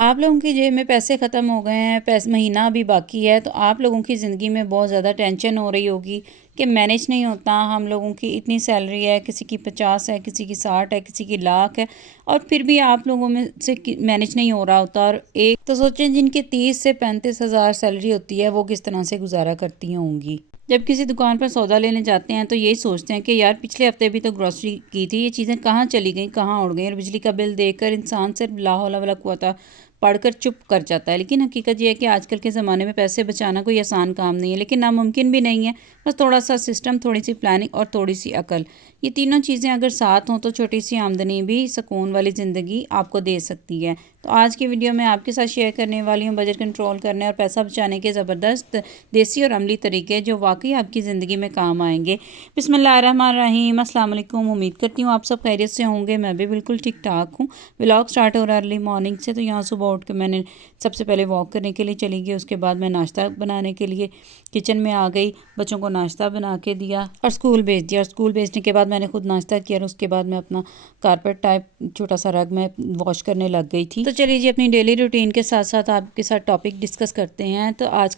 आप लोगों की जेब में पैसे ख़त्म हो गए हैं, महीना अभी बाकी है, तो आप लोगों की ज़िंदगी में बहुत ज़्यादा टेंशन हो रही होगी कि मैनेज नहीं होता। हम लोगों की इतनी सैलरी है, किसी की 50 है, किसी की 60 है, किसी की लाख है, और फिर भी आप लोगों में से मैनेज नहीं हो रहा होता। और एक तो सोचें, जिनकी 30 से 35 हज़ार सैलरी होती है, वो किस तरह से गुजारा करती होंगी। जब किसी दुकान पर सौदा लेने जाते हैं तो यही सोचते हैं कि यार पिछले हफ्ते भी तो ग्रॉसरी की थी, ये चीज़ें कहाँ चली गई, कहाँ उड़ गई। और बिजली का बिल देखकर इंसान सिर्फ ला हौला वला कुव्वता पढ़कर चुप कर जाता है। लेकिन हकीकत ये है कि आजकल के ज़माने में पैसे बचाना कोई आसान काम नहीं है, लेकिन नामुमकिन भी नहीं है। बस थोड़ा सा सिस्टम, थोड़ी सी प्लानिंग और थोड़ी सी अकल, ये तीनों चीज़ें अगर साथ हों तो छोटी सी आमदनी भी सुकून वाली ज़िंदगी आपको दे सकती है। तो आज की वीडियो में आपके साथ शेयर करने वाली हूँ बजट कंट्रोल करने और पैसा बचाने के ज़बरदस्त देसी और अमली तरीके जो वाकई आपकी ज़िंदगी में काम आएंगे। बिस्मिल्लाहिर्रहमानिर्रहीम, अस्सलाम वालेकुम। उम्मीद करती हूँ आप सब खैरियत से होंगे। मैं भी बिल्कुल ठीक ठाक हूँ। व्लॉग स्टार्ट हो रहा है अर्ली मॉर्निंग से, तो यहाँ सुबह उठ के मैंने सबसे पहले वॉक करने के लिए चली गई। उसके बाद मैं नाश्ता बनाने के लिए किचन में आ गई, बच्चों को नाश्ता बना के दिया और स्कूल भेज दिया। और स्कूल भेजने के बाद मैंने खुद नाश्ता किया और उसके बाद मैं अपना कारपेट टाइप छोटा सा रग में वॉश करने लग गई थी। तो चलिए जी, अपनी डेली रूटीन के साथ साथ आपके साथ टॉपिक डिस्कस करते हैं। तो आज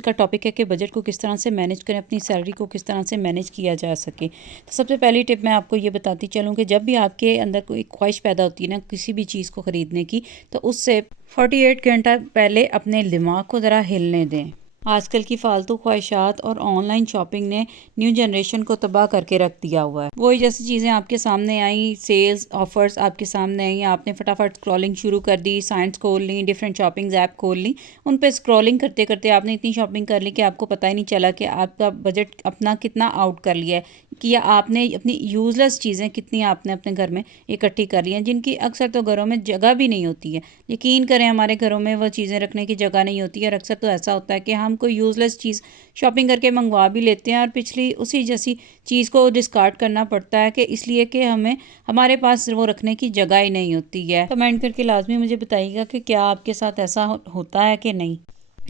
का टॉपिक है कि बजट को किस तरह से मैनेज करें, अपनी सैलरी को किस तरह से मैनेज किया जा सके। तो सबसे पहली टिप मैं आपको ये बताती चलूँ कि जब भी आपके अंदर कोई ख्वाहिश पैदा होती है ना किसी भी चीज़ को ख़रीदने की, तो उससे 48 घंटा पहले अपने दिमाग को ज़रा हिलने दें। आजकल की फालतू ख्वाहिशात और ऑनलाइन शॉपिंग ने न्यू जनरेशन को तबाह करके रख दिया हुआ है। वही जैसी चीज़ें आपके सामने आई, सेल्स ऑफर्स आपके सामने आई, आपने फटाफट स्क्रॉलिंग शुरू कर दी, साइट्स खोल ली, डिफरेंट शॉपिंग ऐप खोल ली। उन पे स्क्रॉलिंग करते करते आपने इतनी शॉपिंग कर ली कि आपको पता ही नहीं चला कि आपका बजट अपना कितना आउट कर लिया है, कि या आपने अपनी यूज़लेस चीज़ें कितनी आपने अपने घर में इकट्ठी कर ली हैं, जिनकी अक्सर तो घरों में जगह भी नहीं होती है। यकीन करें, हमारे घरों में वो चीज़ें रखने की जगह नहीं होती है। और अक्सर तो ऐसा होता है कि हम कोई यूज़लेस चीज़ शॉपिंग करके मंगवा भी लेते हैं और पिछली उसी जैसी चीज़ को डिस्कार्ड करना पड़ता है, कि इसलिए कि हमारे पास वो रखने की जगह ही नहीं होती है। कमेंट करके लाजमी मुझे बताइएगा कि क्या आपके साथ ऐसा होता है कि नहीं।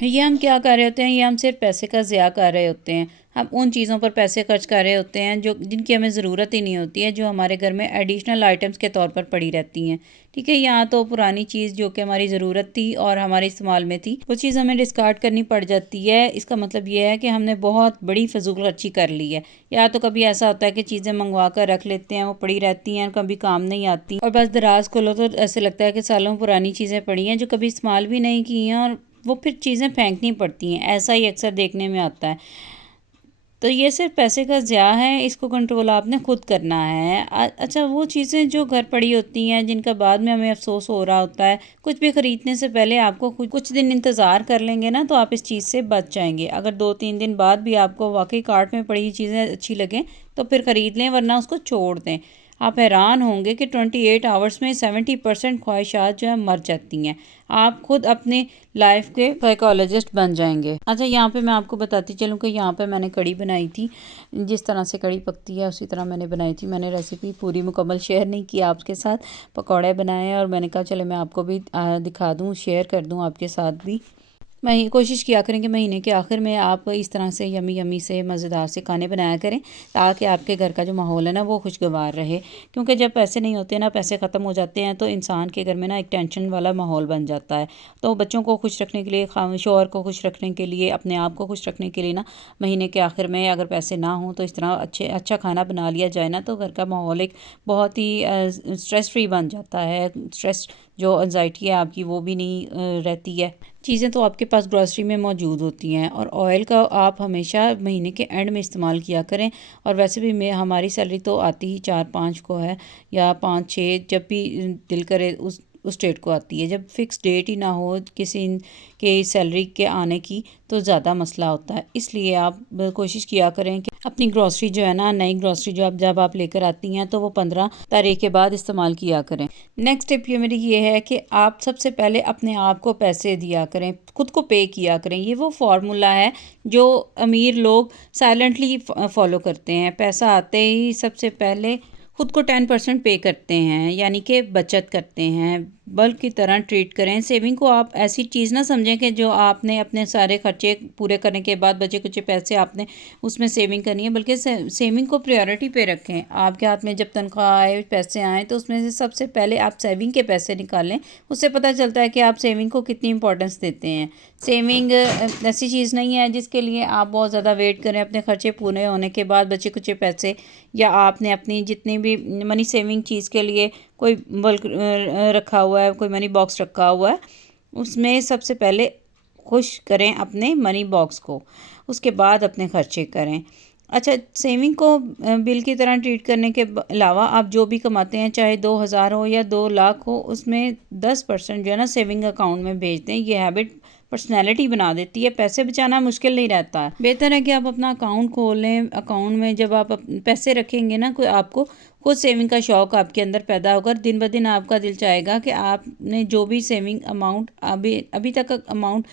ये हम क्या कर रहे होते हैं, ये हम सिर्फ पैसे का ज़िया कर रहे होते हैं। हम उन चीज़ों पर पैसे खर्च कर रहे होते हैं जो जिनकी हमें ज़रूरत ही नहीं होती है, जो हमारे घर में एडिशनल आइटम्स के तौर पर पड़ी रहती हैं। ठीक है, यहाँ तो पुरानी चीज़ जो कि हमारी ज़रूरत थी और हमारे इस्तेमाल में थी, वो चीज़ हमें डिस्कार्ड करनी पड़ जाती है। इसका मतलब ये है कि हमने बहुत बड़ी फजूल खर्ची कर ली है। या तो कभी ऐसा होता है कि चीज़ें मंगवा कर रख लेते हैं, वो पड़ी रहती हैं, कभी काम नहीं आती, और बस दराज खोलो तो ऐसे लगता है कि सालों पुरानी चीज़ें पड़ी हैं जो कभी इस्तेमाल भी नहीं की हैं, और वो फिर चीज़ें फेंकनी पड़ती हैं। ऐसा ही अक्सर देखने में आता है। तो ये सिर्फ पैसे का ज़िया है, इसको कंट्रोल आपने खुद करना है। अच्छा, वो चीज़ें जो घर पड़ी होती हैं, जिनका बाद में हमें अफसोस हो रहा होता है, कुछ भी ख़रीदने से पहले आपको कुछ दिन इंतज़ार कर लेंगे ना, तो आप इस चीज़ से बच जाएंगे। अगर 2-3 दिन बाद भी आपको वाकई कार्ट में पड़ी चीज़ें अच्छी लगें तो फिर ख़रीद लें, वरना उसको छोड़ दें। आप हैरान होंगे कि 28 आवर्स में 70% ख्वाहिशात जो है मर जाती हैं। आप खुद अपने लाइफ के साइकोलॉजिस्ट बन जाएंगे। अच्छा, यहाँ पे मैं आपको बताती चलूँ कि यहाँ पे मैंने कड़ी बनाई थी। जिस तरह से कड़ी पकती है उसी तरह मैंने बनाई थी। मैंने रेसिपी पूरी मुकम्मल शेयर नहीं की आपके साथ। पकौड़े बनाए और मैंने कहा चले मैं आपको भी दिखा दूँ, शेयर कर दूँ आपके साथ भी। कोशिश किया करें कि महीने के आखिर में आप इस तरह से यमी यमी से मज़ेदार से खाने बनाया करें, ताकि आपके घर का जो माहौल है ना वो खुशगवार रहे। क्योंकि जब पैसे नहीं होते ना, पैसे ख़त्म हो जाते हैं, तो इंसान के घर में ना एक टेंशन वाला माहौल बन जाता है। तो बच्चों को खुश रखने के लिए, शौहर को खुश रखने के लिए, अपने आप को खुश रखने के लिए ना, महीने के आखिर में अगर पैसे ना हों तो इस तरह अच्छा खाना बना लिया जाए ना, तो घर का माहौल एक बहुत ही स्ट्रेस फ्री बन जाता है। स्ट्रेस जो एंजाइटी है आपकी वो भी नहीं रहती है। चीज़ें तो आपके पास ग्रॉसरी में मौजूद होती हैं। और ऑयल का आप हमेशा महीने के एंड में इस्तेमाल किया करें। और वैसे भी हमारी सैलरी तो आती ही 4-5 को है, या 5-6, जब भी दिल करे उस डेट को आती है। जब फिक्स डेट ही ना हो किसी के सैलरी के आने की, तो ज़्यादा मसला होता है। इसलिए आप कोशिश किया करें कि अपनी ग्रॉसरी जो है ना, नई ग्रॉसरी जब आप लेकर आती हैं, तो वो 15 तारीख के बाद इस्तेमाल किया करें। नेक्स्ट टिप मेरी ये है कि आप सबसे पहले अपने आप को पैसे दिया करें, खुद को पे किया करें। ये वो फार्मूला है जो अमीर लोग साइलेंटली फॉलो करते हैं। पैसा आते ही सबसे पहले ख़ुद को 10% पे करते हैं, यानी कि बचत करते हैं, बल्क की तरह ट्रीट करें। सेविंग को आप ऐसी चीज़ ना समझें कि जो आपने अपने सारे खर्चे पूरे करने के बाद बचे कुछ पैसे आपने उसमें सेविंग करनी है, बल्कि सेविंग को प्रायोरिटी पे रखें। आपके हाथ में जब तनख्वाह आए, पैसे आएँ, तो उसमें से सबसे पहले आप सेविंग के पैसे निकालें। उससे पता चलता है कि आप सेविंग को कितनी इंपॉर्टेंस देते हैं। सेविंग ऐसी चीज़ नहीं है जिसके लिए आप बहुत ज़्यादा वेट करें अपने खर्चे पूरे होने के बाद बचे कुछ पैसे, या आपने अपनी जितनी भी मनी सेविंग चीज़ के लिए कोई बल्क रखा हुआ है, कोई मनी बॉक्स रखा हुआ है, उसमें सबसे पहले खुश करें अपने मनी बॉक्स को, उसके बाद अपने खर्चे करें। अच्छा, सेविंग को बिल की तरह ट्रीट करने के अलावा आप जो भी कमाते हैं, चाहे 2000 हो या 2 लाख हो, उसमें 10% जो है ना सेविंग अकाउंट में भेज दें। ये हैबिट पर्सनैलिटी बना देती है। पैसे बचाना मुश्किल नहीं रहता है। बेहतर है कि आप अपना अकाउंट खोलें। अकाउंट में जब आप पैसे रखेंगे ना, कोई आपको खुद सेविंग का शौक़ आपके अंदर पैदा होगा। दिन ब दिन आपका दिल चाहेगा कि आपने जो भी सेविंग अमाउंट अभी तक अमाउंट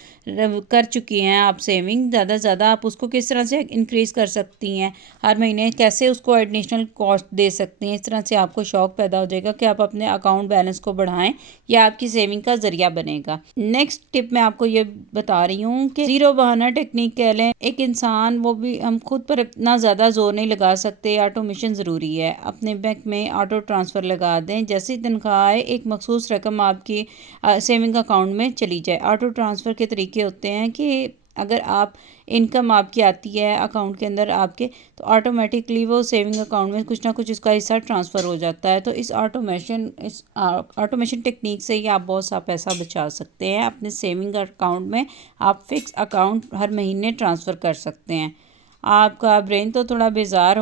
कर चुकी हैं आप सेविंग, ज़्यादा से ज़्यादा आप उसको किस तरह से इंक्रीज़ कर सकती हैं, हर महीने कैसे उसको एडिशनल कॉस्ट दे सकती हैं। इस तरह से आपको शौक़ पैदा हो जाएगा कि आप अपने अकाउंट बैलेंस को बढ़ाएं। यह आपकी सेविंग का ज़रिया बनेगा। नेक्स्ट टिप मैं आपको ये बता रही हूँ कि ज़ीरो बहाना टेक्निक कह लें। एक इंसान, वो भी हम खुद पर इतना ज़्यादा जोर नहीं लगा सकते। ऑटोमेशन ज़रूरी है। अपने बैंक में ऑटो ट्रांसफ़र लगा दें। जैसी तनख्वाह आए, एक मखसूस रकम आपकी सेविंग अकाउंट में चली जाए। ऑटो ट्रांसफ़र के तरीके होते हैं कि अगर आप इनकम आपकी आती है अकाउंट के अंदर आपके, तो ऑटोमेटिकली वो सेविंग अकाउंट में कुछ ना कुछ इसका हिस्सा ट्रांसफ़र हो जाता है। तो इस ऑटोमेशन टेक्निक से ही आप बहुत सा पैसा बचा सकते हैं। अपने सेविंग अकाउंट में आप फ़िक्स अकाउंट हर महीने ट्रांसफ़र कर सकते हैं। आपका ब्रेन तो थोड़ा बेजार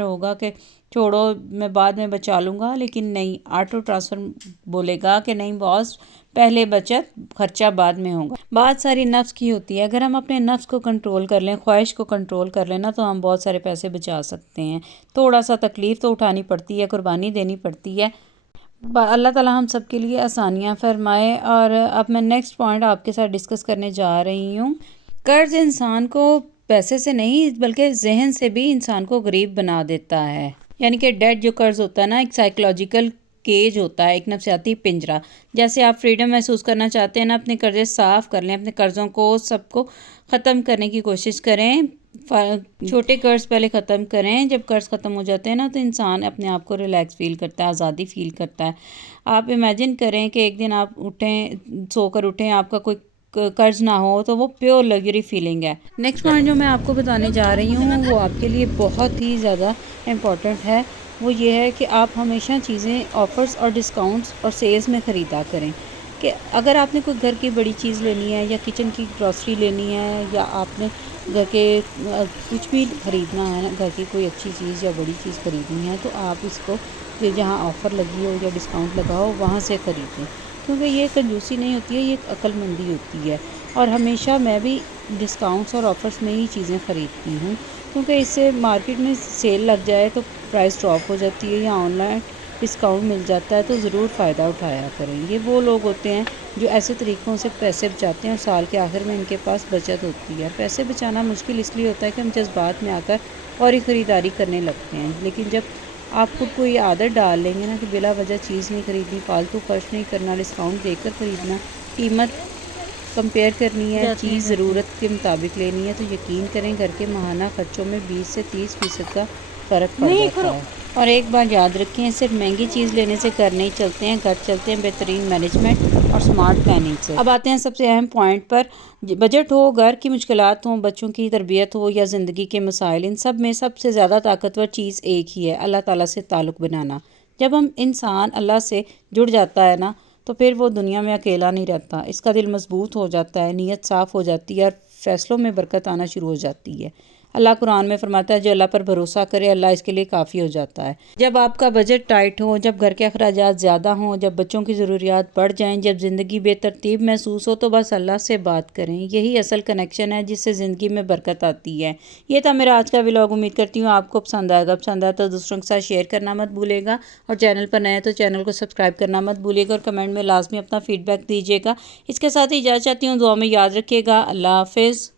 होगा कि छोड़ो, मैं बाद में बचा लूँगा, लेकिन नहीं, ऑटो ट्रांसफ़र बोलेगा कि नहीं बॉस, पहले बचत, खर्चा बाद में होगा। बात सारी नफ्स की होती है। अगर हम अपने नफ्स को कंट्रोल कर लें, ख्वाहिश को कंट्रोल कर लें ना, तो हम बहुत सारे पैसे बचा सकते हैं। थोड़ा सा तकलीफ़ तो उठानी पड़ती है, कुर्बानी देनी पड़ती है। अल्लाह ताला हम सब के लिए आसानियाँ फरमाए। और अब मैं नेक्स्ट पॉइंट आपके साथ डिस्कस करने जा रही हूँ। कर्ज़ इंसान को पैसे से नहीं, बल्कि जहन से भी इंसान को गरीब बना देता है। यानी कि डेट जो कर्ज़ होता है ना, एक साइकोलॉजिकल केज होता है, एक नफसियाती पिंजरा। जैसे आप फ्रीडम महसूस करना चाहते हैं ना, अपने कर्ज़े साफ़ कर लें, अपने कर्ज़ों को सबको ख़त्म करने की कोशिश करें। छोटे कर्ज़ पहले ख़त्म करें। जब कर्ज़ ख़त्म हो जाते हैं ना, तो इंसान अपने आप को रिलैक्स फ़ील करता है, आज़ादी फ़ील करता है। आप इमेजिन करें कि एक दिन आप सोकर उठें, आपका कोई कर्ज़ ना हो, तो वो प्योर लग्जरी फीलिंग है। नेक्स्ट पॉइंट जो मैं आपको बताने जा रही हूँ, वो आपके लिए बहुत ही ज़्यादा इम्पॉर्टेंट है। वो ये है कि आप हमेशा चीज़ें ऑफ़र्स और डिस्काउंट्स और सेल्स में ख़रीदा करें। कि अगर आपने कोई घर की बड़ी चीज़ लेनी है, या किचन की ग्रॉसरी लेनी है, या आपने घर के कुछ भी ख़रीदना है ना, घर की कोई अच्छी चीज़ या बड़ी चीज़ ख़रीदनी है, तो आप इसको जहाँ ऑफ़र लगी हो या डिस्काउंट लगा हो, वहाँ से ख़रीदें। क्योंकि ये कंजूसी नहीं होती है, ये अक्लमंदी होती है। और हमेशा मैं भी डिस्काउंट्स और ऑफ़र्स में ही चीज़ें ख़रीदती हूँ, क्योंकि इससे मार्केट में सेल लग जाए तो प्राइस ड्रॉप हो जाती है, या ऑनलाइन डिस्काउंट मिल जाता है, तो ज़रूर फ़ायदा उठाया करें। ये वो लोग होते हैं जो ऐसे तरीक़ों से पैसे बचाते हैं और साल के आखिर में इनके पास बचत होती है। पैसे बचाना मुश्किल इसलिए होता है कि हम जज्बात में आकर फौरी ख़रीदारी करने लगते हैं। लेकिन जब आप खुद को ये आदत डाल लेंगे ना कि बिला वजह चीज़ नहीं ख़रीदनी, फालतू खर्च नहीं करना, डिस्काउंट देकर ख़रीदना, कीमत कंपेयर करनी है, चीज़ ज़रूरत के मुताबिक लेनी है, तो यकीन करें घर के माहाना खर्चों में 20 से 30% का फ़र्क पड़ जाता है। और एक बात याद रखें, सिर्फ महंगी चीज़ लेने से घर नहीं चलते हैं, घर चलते हैं बेहतरीन मैनेजमेंट और स्मार्ट प्लानिंग से। अब आते हैं सबसे अहम पॉइंट पर। बजट हो, घर की मुश्किलात हों, बच्चों की तरबियत हो, या ज़िंदगी के मसाइल, इन सब में सबसे ज़्यादा ताकतवर चीज़ एक ही है, अल्लाह ताला से ताल्लुक़ बनाना। जब हम इंसान अल्लाह से जुड़ जाता है ना, तो फिर वो दुनिया में अकेला नहीं रहता। इसका दिल मजबूत हो जाता है, नीयत साफ़ हो जाती है, और फ़ैसलों में बरकत आना शुरू हो जाती है। अल्लाह कुरान में फरमाता है, जो अल्लाह पर भरोसा करे, अल्लाह इसके लिए काफ़ी हो जाता है। जब आपका बजट टाइट हो, जब घर के अखराजात ज़्यादा हों, जब बच्चों की ज़रूरियात बढ़ जाएं, जब ज़िंदगी बेतरतीब महसूस हो, तो बस अल्लाह से बात करें। यही असल कनेक्शन है जिससे ज़िंदगी में बरकत आती है। ये था मेरा आज का व्लॉग। उम्मीद करती हूँ आपको पसंद आएगा। पसंद आया तो दूसरों के साथ शेयर करना मत भूलिएगा, और चैनल पर नए तो चैनल को सब्सक्राइब करना मत भूलिएगा, और कमेंट में लाजमी अपना फ़ीडबैक दीजिएगा। इसके साथ ही इजाज़त चाहती हूँ। दुआ में याद रखिएगा। अल्लाह हाफ़िज़।